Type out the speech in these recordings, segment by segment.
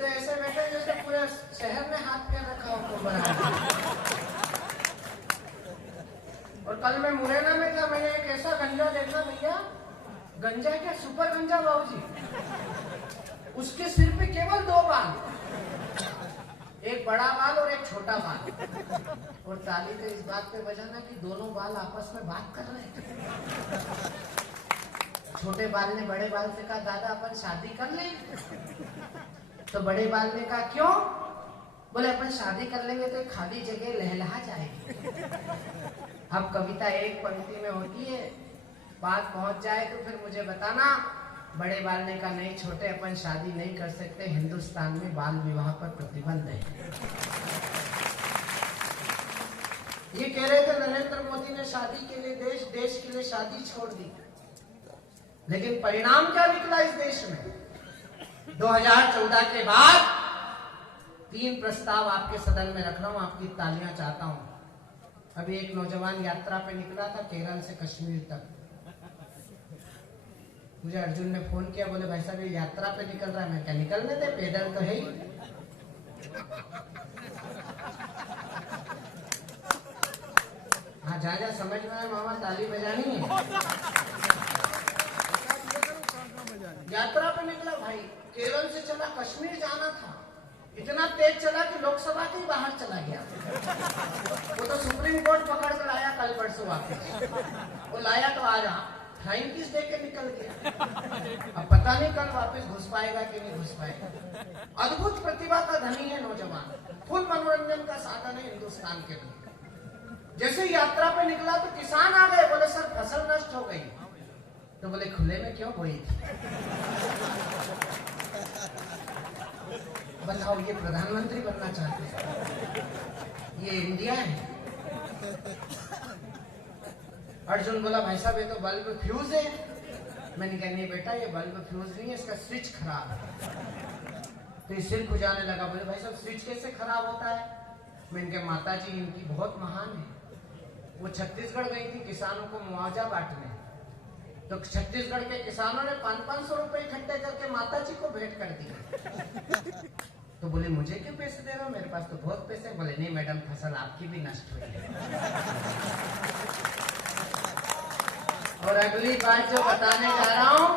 तो ऐसे बैठे जैसे पूरे शहर में हाथ पे रखा हो। और कल मैं मुरैना में था, मैंने एक ऐसा गंजा देखा भैया, गंजा क्या सुपर गंजा बाबूजी, उसके सिर पे केवल 2 बाल, एक बड़ा बाल और एक छोटा बाल। और ताली तो इस बात पे बजाना कि दोनों बाल आपस में बात कर रहे हैं। छोटे बाल ने बड़े बाल से कहा दादा अपन शादी कर लें, तो बड़े बाल ने कहा क्यों? बोले अपन शादी कर लेंगे तो खाली जगह लहलहा जाएगी। अब कविता एक पंक्ति में होती है, बात पहुंच जाए तो फिर मुझे बताना। बड़े बाल ने कहा नहीं छोटे, अपन शादी नहीं कर सकते, हिंदुस्तान में बाल विवाह पर प्रतिबंध है। ये कह रहे थे नरेंद्र मोदी ने शादी के लिए देश के लिए शादी छोड़ दी, लेकिन परिणाम क्या निकला इस देश में? 2014 के बाद 3 प्रस्ताव आपके सदन में रख रहा हूं, आपकी तालियां चाहता हूं। अभी एक नौजवान यात्रा पे निकला था केरल से कश्मीर तक, मुझे अर्जुन ने फोन किया, बोले भाई साहब ये यात्रा पे निकल रहा है। मैं क्या निकलने दे, पैदल तो है ही। हाँ जा समझ में आया मामा, ताली बजानी है। यात्रा पे निकला भाई, केरल से चला, कश्मीर जाना था, इतना तेज चला कि लोकसभा के बाहर चला गया। वो तो सुप्रीम कोर्ट पकड़ कर आया कल परसों वापस, वो लाया तो आज फ्लाइंग किस दे के निकल गया। अब पता नहीं कल वापस घुस पाएगा कि नहीं घुस पाएगा। अद्भुत प्रतिभा का धनी है नौजवान, फुल मनोरंजन का साधन है हिंदुस्तान के लिए। जैसे यात्रा पे निकला तो किसान आ गए, बोले सर फसल नष्ट हो गई। तो बोले खुले में क्यों बोई थी? बताओ, ये प्रधानमंत्री बनना चाहते हैं? ये इंडिया है? अर्जुन बोला भाई साहब ये तो बल्ब फ्यूज है। मैंने कहा नहीं बेटा ये बल्ब फ्यूज नहीं है, इसका स्विच खराब है। तो ये सिर खुजाने लगा, बोले भाई साहब स्विच कैसे खराब होता है? मैंने कहा माता जी इनकी बहुत महान है, वो छत्तीसगढ़ गई थी किसानों को मुआवजा बांटने, तो छत्तीसगढ़ के किसानों ने 500 रुपए इकट्ठे करके माता जी को भेंट कर दिए। तो बोले मुझे क्यों पैसे दे रहे हो, मेरे पास तो बहुत पैसे। बोले नहीं मैडम फसल आपकी भी नष्ट हुई है। और अगली बात जो बताने जा रहा हूँ,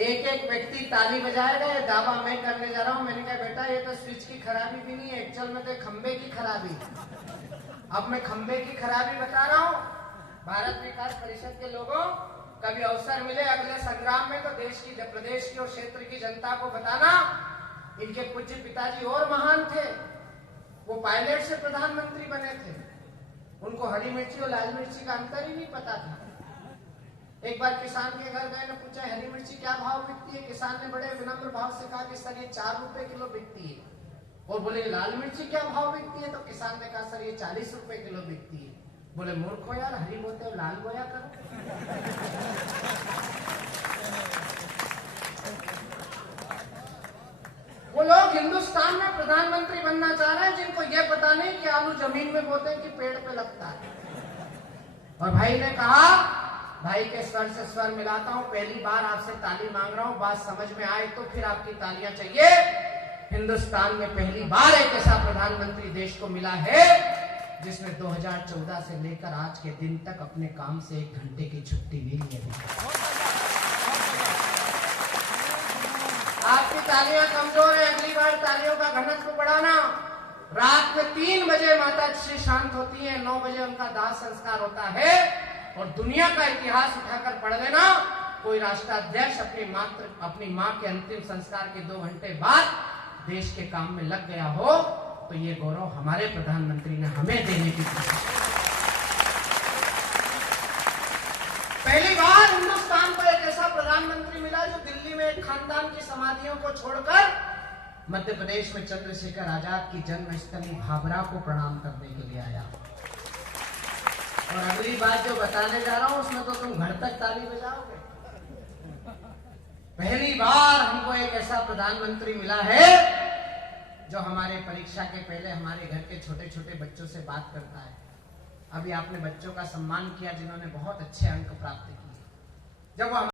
एक एक व्यक्ति ताली बजाएगा, ये दावा मैं करने जा रहा हूँ। मैंने कहा बेटा ये तो स्विच की खराबी भी नहीं है, एक्चुअल में तो खंबे की खराबी। अब मैं खंबे की खराबी बता रहा हूँ। भारत विकास परिषद के लोगों, कभी अवसर मिले अगले संग्राम में तो देश की, प्रदेश की और क्षेत्र की जनता को बताना, इनके पूज्य पिताजी और महान थे, वो पायलट से प्रधानमंत्री बने थे, उनको हरी मिर्ची और लाल मिर्ची का अंतर ही नहीं पता था। एक बार किसान के घर गए, ने पूछा हरी मिर्ची क्या भाव बिकती है? किसान ने बड़े विनम्र भाव से कहा कि सर ये 4 रुपए किलो बिकती है। और बोले लाल मिर्ची क्या भाव बिकती है? तो किसान ने कहा सर ये 40 रुपए किलो बिकती है। बोले मूर्खो यार, हरी बोते हो लाल बोया करो। वो लोग हिंदुस्तान में प्रधानमंत्री बनना चाह रहे हैं जिनको ये पता नहीं कि आलू जमीन में बोते हैं कि पेड़ पे लगता है। और भाई ने कहा, भाई के स्वर से स्वर मिलाता हूं, पहली बार आपसे ताली मांग रहा हूं, बात समझ में आए तो फिर आपकी तालियां चाहिए। हिंदुस्तान में पहली बार एक ऐसा प्रधानमंत्री देश को मिला है जिसने 2014 से लेकर आज के दिन तक अपने काम से 1 घंटे की छुट्टी नहीं ली है। आपकी तालियां कमजोर है, अगली बार तालियों का घनत्व बढ़ाना। रात में 3 बजे माता श्री शांत होती है, 9 बजे उनका दाह संस्कार होता है। और दुनिया का इतिहास उठाकर पढ़ लेना, कोई राष्ट्राध्यक्ष अपनी माँ के अंतिम संस्कार के 2 घंटे बाद देश के काम में लग गया हो तो ये गौरव हमारे प्रधानमंत्री ने हमें देने की कोशिश। पहली बार हिंदुस्तान को एक ऐसा प्रधानमंत्री मिला जो दिल्ली में एक खानदान की समाधियों को छोड़कर मध्य प्रदेश में चंद्रशेखर आजाद की जन्मस्थली भाभरा को प्रणाम करने के लिए आया। और अगली बात जो बताने जा रहा हूं उसमें तो तुम घर तक ताली बजाओगे। पहली बार हमको एक ऐसा प्रधानमंत्री मिला है जो हमारे परीक्षा के पहले हमारे घर के छोटे छोटे बच्चों से बात करता है। अभी आपने बच्चों का सम्मान किया जिन्होंने बहुत अच्छे अंक प्राप्त किए। जब वो